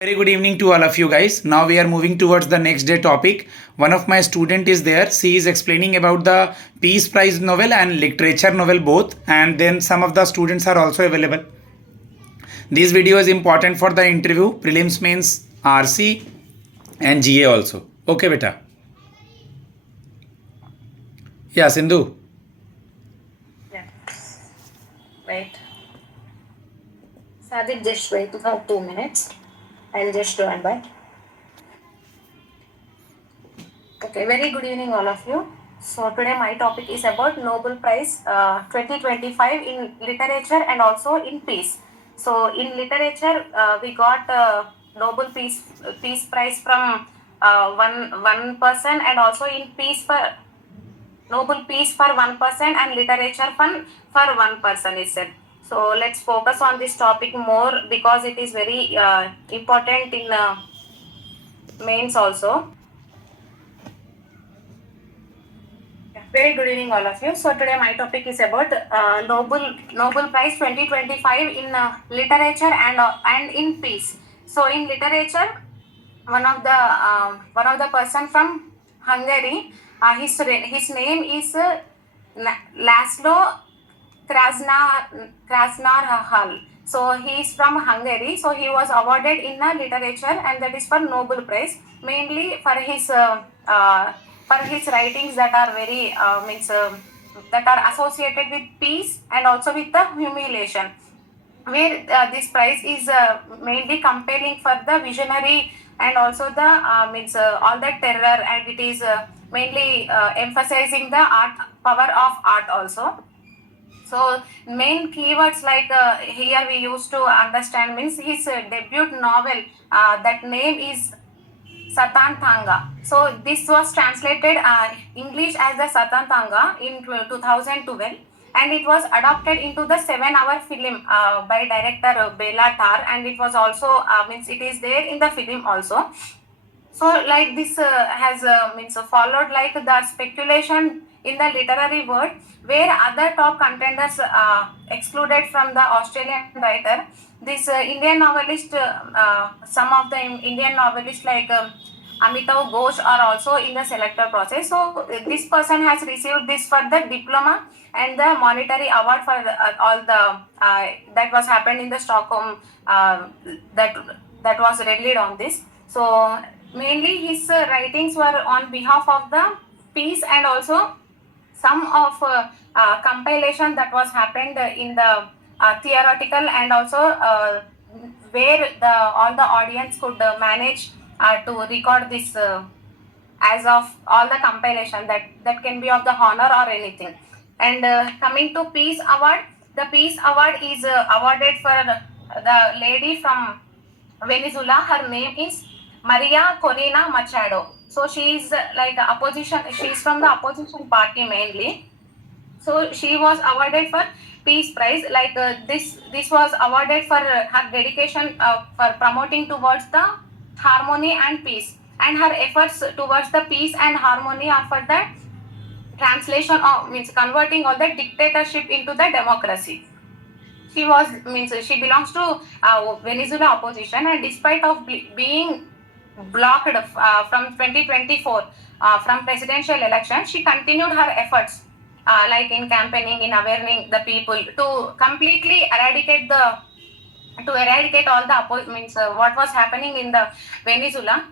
Very good evening to all of you guys. Now we are moving towards the next day topic. One of my student is there. She is explaining about the Peace Prize novel and literature novel both, and then some of the students are also available. This video is important for the interview, prelims, mains, RC and GA also. Okay, beta. Yeah, Sindhu. Yeah. Wait. Sadik, just wait for 2 minutes. I'll just join back. Okay, very good evening, all of you. So today my topic is about Nobel Prize 2025 in literature and also in peace. So in literature, we got Nobel Peace Prize from one person, and also in peace for Nobel Peace for one person and literature fund for one person is said. So let's focus on this topic more because it is very important in mains also. Very good evening, all of you. So today my topic is about Nobel Prize 2025 in literature and in peace. So in literature, one of the person from Hungary, his name is Laszlo Krasnar. So he is from Hungary. So he was awarded in literature, and that is for Nobel Prize, mainly for his writings that are very that are associated with peace and also with the humiliation. Where this prize is mainly compelling for the visionary and also the all the terror, and it is mainly emphasizing the art power of art also. So main keywords like here we used to understand means his debut novel, that name is Satan Thanga. So this was translated English as the Satan Thanga in 2012, and it was adapted into the 7-hour film by director Bela Tar, and it was also means it is there in the film also. So like this has followed like the speculation in the literary world, where other top contenders excluded from the Australian writer. This Indian novelist, some of the Indian novelists like Amitav Ghosh are also in the selector process. So this person has received this for the diploma and the monetary award for all the that was happened in the Stockholm, that was released on this. So mainly his writings were on behalf of the peace, and also some of compilation that was happened in the theoretical, and also where the all the audience could manage to record this as of all the compilation that can be of the honor or anything. And coming to peace award, the peace award is awarded for the lady from Venezuela. Her name is Maria Corina Machado. So she is like opposition. She is from the opposition party mainly. So she was awarded for Peace Prize. Like this was awarded for her dedication for promoting towards the harmony and peace, and her efforts towards the peace and harmony are for the translation of means converting all the dictatorship into the democracy. She was means she belongs to Venezuela opposition, and despite of being blocked from 2024 from presidential election, she continued her efforts like in campaigning, in awareing the people to completely eradicate all the what was happening in the Venezuela.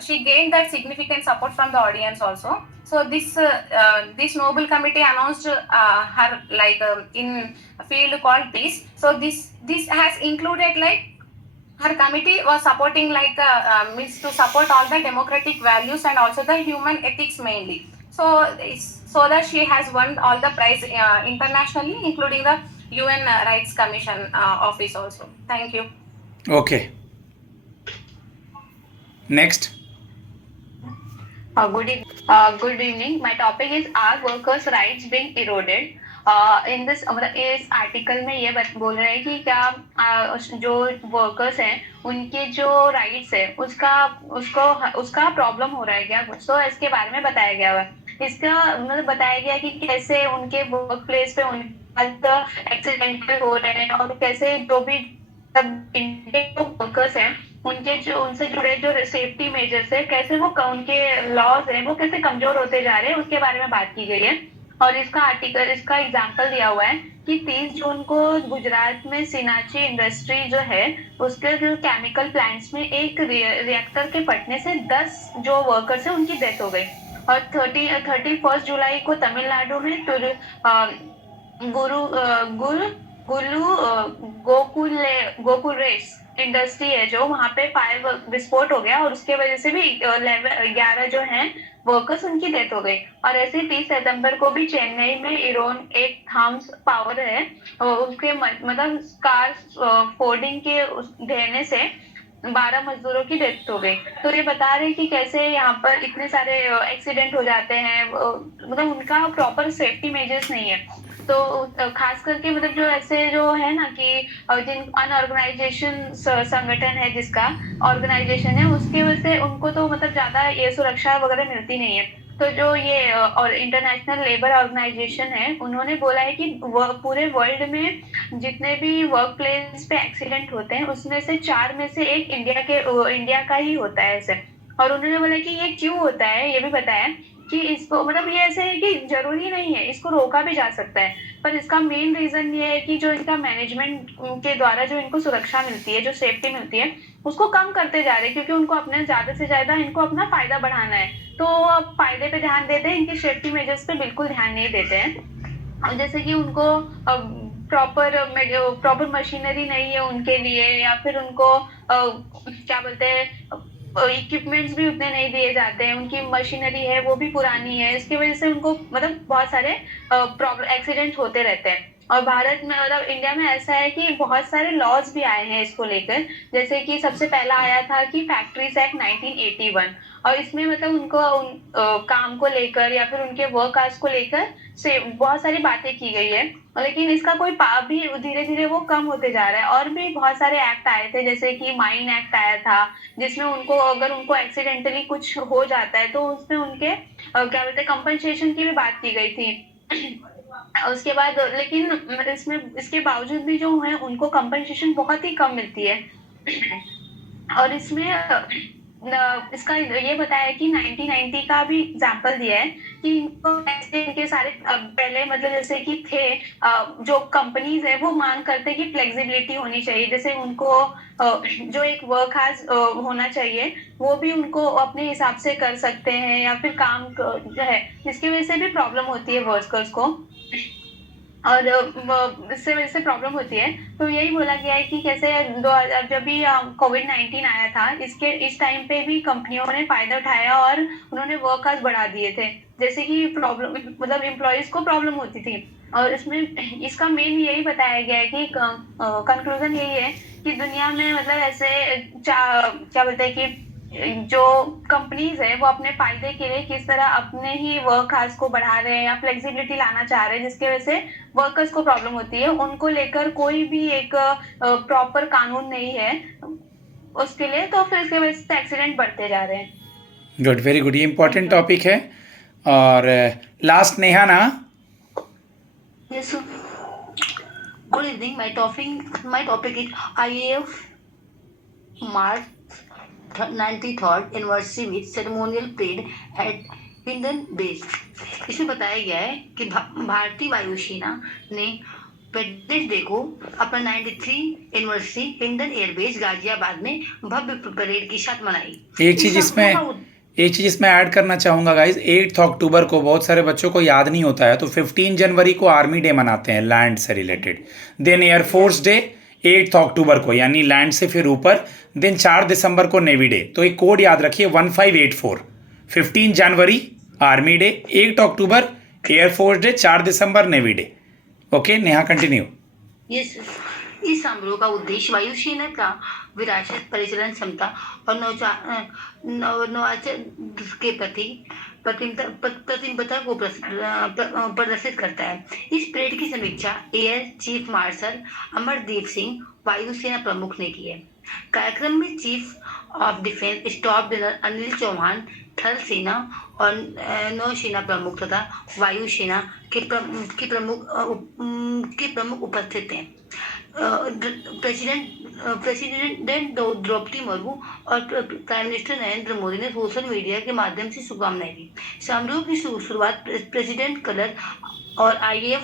She gained that significant support from the audience also. So this Nobel Committee announced her like in a field called peace. So this has included like her committee was supporting like means to support all the democratic values and also the human ethics mainly. So so that she has won all the prize internationally, including the UN Rights Commission office also. Thank you. Okay. Next. Good evening. My topic is, are workers' rights being eroded? In this इस article में ये बोल रहे हैं कि क्या जो workers हैं उनके जो राइट्स है उसका प्रॉब्लम हो रहा है क्या कुछ, तो इसके बारे में बताया गया हुआ है। इसका मतलब बताया गया कि कैसे उनके वर्क प्लेस पे उनके एक्सीडेंटल हो रहे हैं, और कैसे जो भी सब इंडियन वर्कर्स हैं उनके जो उनसे जुड़े जो सेफ्टी मेजर्स है, कैसे वो उनके लॉज है वो कैसे कमजोर होते जा रहे हैं, उसके बारे में बात की गई है। और इसका एग्जाम्पल दिया हुआ है कि 30 जून को गुजरात में सिनाची इंडस्ट्री जो है, उसके जो केमिकल प्लांट्स में एक रिएक्टर के फटने से 10 जो वर्कर्स है उनकी डेथ हो गई। और 31 जुलाई को तमिलनाडु में गुरु गुल गुल्लू गोकुलेस इंडस्ट्री है जो, वहां पे फायर विस्फोट हो गया और उसके वजह से भी 11 जो हैं वर्कर्स उनकी डेथ हो गई। और ऐसे 30 सितंबर को भी चेन्नई में इरोन एक थर्म्स पावर है, उसके मतलब कार फोर्डिंग के ढहने से 12 मजदूरों की डेथ हो गई। तो ये बता रहे हैं कि कैसे यहाँ पर इतने सारे एक्सीडेंट हो जाते हैं, मतलब उनका प्रॉपर सेफ्टी मेजर्स नहीं है। तो खास करके मतलब जो ऐसे जो है ना कि जिन अनऑर्गेनाइजेशन संगठन है, जिसका ऑर्गेनाइजेशन है, उसके वजह से उनको तो मतलब ज्यादा ये सुरक्षा वगैरह मिलती नहीं है। तो जो ये और इंटरनेशनल लेबर ऑर्गेनाइजेशन है, उन्होंने बोला है कि पूरे वर्ल्ड में जितने भी वर्क प्लेस पे एक्सीडेंट होते हैं उसमें से 4 में से एक इंडिया का ही होता है ऐसे। और उन्होंने बोला कि ये क्यों होता है ये भी बताया कि इसको मतलब ये ऐसे है कि जरूरी नहीं है, इसको रोका भी जा सकता है, पर इसका मेन रीजन ये है कि जो इनका मैनेजमेंट के द्वारा जो इनको सुरक्षा मिलती है, जो सेफ्टी मिलती है, उसको कम करते जा रहे हैं, क्योंकि उनको अपने ज्यादा से ज्यादा इनको अपना फायदा बढ़ाना है। तो अब फायदे पे ध्यान देते हैं, इनकी सेफ्टी मेजर्स पे बिल्कुल ध्यान नहीं देते हैं। जैसे कि उनको प्रॉपर मशीनरी नहीं है उनके लिए, या फिर उनको क्या बोलते हैं, इक्विपमेंट्स भी उतने नहीं दिए जाते हैं, उनकी मशीनरी है वो भी पुरानी है, इसकी वजह से उनको मतलब बहुत सारे प्रॉब्लम एक्सीडेंट होते रहते हैं। और भारत में मतलब इंडिया में ऐसा है कि बहुत सारे लॉज भी आए हैं इसको लेकर। जैसे कि सबसे पहला आया था कि फैक्ट्रीज एक्ट 1981, और इसमें मतलब उनको काम को लेकर या फिर उनके वर्क आवर्स को लेकर से बहुत सारी बातें की गई है। लेकिन इसका कोई भी धीरे धीरे वो कम होते जा रहा है। और भी बहुत सारे एक्ट आए थे, जैसे कि माइन एक्ट आया था, जिसमें उनको अगर उनको एक्सीडेंटली कुछ हो जाता है तो उसमें उनके क्या बोलते हैं कंपनसेशन की भी बात की गई थी। उसके बाद लेकिन इसमें इसके बावजूद भी जो है उनको कंपनसेशन बहुत ही कम मिलती है। और इसमें इसका ये बताया है कि 1990 का भी एग्जाम्पल दिया है कि इनको ऐसे इनके सारे पहले मतलब जैसे कि थे जो कंपनीज है वो मांग करते कि फ्लेक्सिबिलिटी होनी चाहिए, जैसे उनको जो एक वर्क हार्स होना चाहिए वो भी उनको अपने हिसाब से कर सकते हैं, या फिर काम जो है जिसकी वजह से भी प्रॉब्लम होती है वर्कर्स को, और इससे वजह से प्रॉब्लम होती है। तो यही बोला गया है कि कैसे 2000 जब भी कोविड-19 आया था, इसके इस टाइम पे भी कंपनियों ने फायदा उठाया और उन्होंने वर्क आवर्स बढ़ा दिए थे। जैसे कि प्रॉब्लम मतलब एम्प्लॉइज को प्रॉब्लम होती थी। और इसमें इसका मेन यही बताया गया है कि कंक्लूजन यही है कि दुनिया में मतलब ऐसे क्या बोलते हैं कि जो कंपनीज है वो अपने फायदे के लिए किस तरह अपने ही वर्क आवर्स को बढ़ा रहे हैं या फ्लेक्सिबिलिटी लाना चाह रहे हैं, जिसकी वजह से वर्कर्स को प्रॉब्लम होती है। उनको लेकर कोई भी एक प्रॉपर कानून नहीं है उसके लिए, तो फिर इसकी वजह से एक्सीडेंट बढ़ते जा रहे हैं। Good, very good. ये इंपॉर्टेंट टॉपिक है। और लास्ट नेहा ना। Yes, sir. Good evening. My topic is IAF March 93rd anniversary with ceremonial parade at Hindon base. इसमें बताया गया है कि भारतीय वायुसेना ने वेडनेसडे डे को अपना 93 एनिवर्सरी हिंडन एयरबेस गाजियाबाद में भव्य परेड के साथ मनाई। एक चीज़ इसमें ऐड करना चाहूँगा गाइज, 8 अक्टूबर को बहुत सारे बच्चों को याद नहीं होता है, तो 15 जनवरी को आर्मी डे मनाते हैं लैंड से रिलेटेड, देन एयरफोर्स डे 8 अक्टूबर को यानी लैंड से फिर ऊपर, देन 4 दिसंबर को नेवी डे। तो एक कोड याद रखिए 1584, 15 जनवरी आर्मी डे, 8 अक्टूबर एयरफोर्स डे, 4 दिसंबर navy day. Okay Neha, continue. Yes, इस समारोह का उद्देश्य वायुसेना का विरासत, परिचालन क्षमता और नवाचार के प्रति प्रतिबद्धता को प्रदर्शित करता है। इस परेड की समीक्षा air chief marshal Amardeep Singh वायुसेना प्रमुख ने की है। कार्यक्रम में chief of defence staff general Anil Chauhan, थल सेना और नौसेना प्रमुख तथा वायुसेना के प्रमुख उपस्थित हैं। प्रेसिडेंट द्रौपदी मुर्मू और प्राइम मिनिस्टर नरेंद्र मोदी ने सोशल मीडिया के माध्यम से शुभकामनाएं दी। समारोह की शुरुआत प्रेसिडेंट कलर और आईएएफ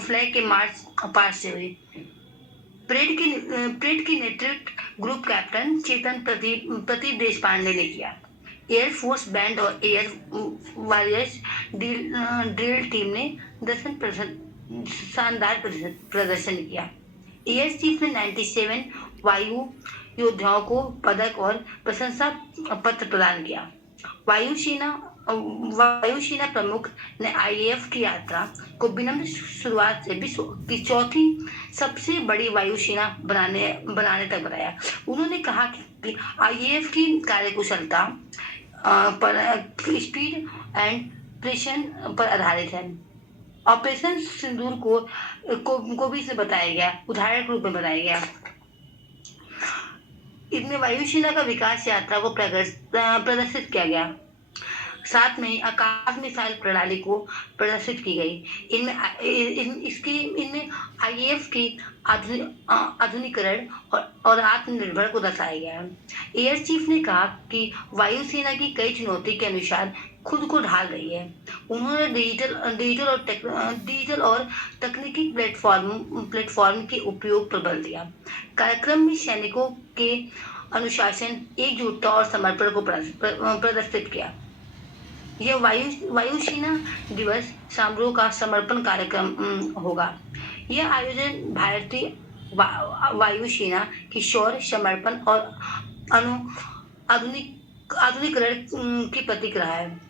फ्लैग के मार्च पास्ट से हुई। परेड की नेतृत्व ग्रुप कैप्टन चेतन प्रदीप देश पांडे ने किया। एयरफोर्स बैंड और एयर वॉरियर्स ड्रिल टीम ने शानदार प्रदर्शन किया। एयर चीफ ने 97 वायु योद्धाओं को पदक और प्रशंसा पत्र प्रदान किया। वायुसेना प्रमुख ने आईएएफ की यात्रा को विनम्र शुरुआत से विश्व की चौथी सबसे बड़ी वायुसेना बनाने तक बढ़ाया। उन्होंने कहा कि आईएएफ की कार्यकुशलता पर स्पीड एंड प्रेशन पर आधारित है। ऑपरेशन सिंदूर को भी इसे बताया गया, उदाहरण के रूप में बताया गया। इसमें वायुसेना का विकास यात्रा को प्रदर्शित किया गया। साथ में आकाश मिसाइल प्रणाली को प्रदर्शित की गई। इनमें आईएएफ की आधुनिकीकरण और आत्मनिर्भर को दर्शाया गया है। एयर चीफ ने कहा कि वायुसेना की कई चुनौती के अनुसार खुद को ढाल रही है। उन्होंने डिजिटल और तकनीकी प्लेटफॉर्म के उपयोग पर बल दिया। कार्यक्रम में सैनिकों के अनुशासन, एकजुटता और समर्पण को प्रदर्शित किया। यह वायुसेना दिवस समारोह का समर्पण कार्यक्रम होगा। यह आयोजन भारतीय वायुसेना की शौर्य, समर्पण और आधुनिकीकरण की प्रतीक रहा है।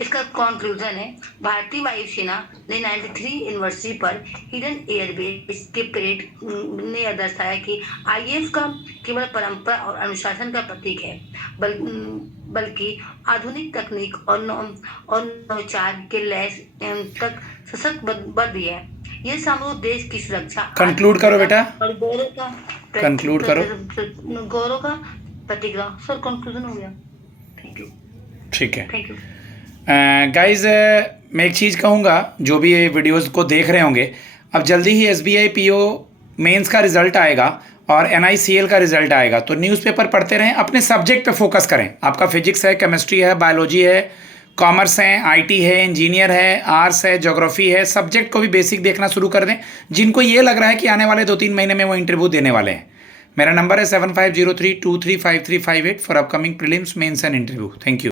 इसका कंक्लूजन है, भारतीय वायुसेना ने 93 एनिवर्सरी पर हिडन एयरबेस के परेड ने यह दर्शाया कि आईएएफ का केवल परंपरा और अनुशासन का प्रतीक है, बल्कि आधुनिक तकनीक और नवाचार के लैस तक सशक्त बल भी है। यह समारोह देश की सुरक्षा, कंक्लूड करो बेटा, और कंक्लूड करो। गौरव का प्रतीक रहा। सर कंक्लूजन हो गया। Thank you. ठीक है थैंक यू। गाइज, मैं एक चीज़ कहूँगा, जो भी ये वीडियोस को देख रहे होंगे, अब जल्दी ही एसबीआई पीओ मेंस का रिजल्ट आएगा और एनआईसीएल का रिजल्ट आएगा। तो न्यूज़पेपर पढ़ते रहें, अपने सब्जेक्ट पे फोकस करें। आपका फिजिक्स है, केमिस्ट्री है, बायोलॉजी है, कॉमर्स है, आईटी है, इंजीनियर है, आर्ट्स है, ज्योग्राफी है, सब्जेक्ट को भी बेसिक देखना शुरू कर दें। जिनको ये लग रहा है कि आने वाले 2-3 महीने में वो इंटरव्यू देने वाले हैं, मेरा नंबर है 7503235358 for upcoming prelims, mains and interview. Thank you.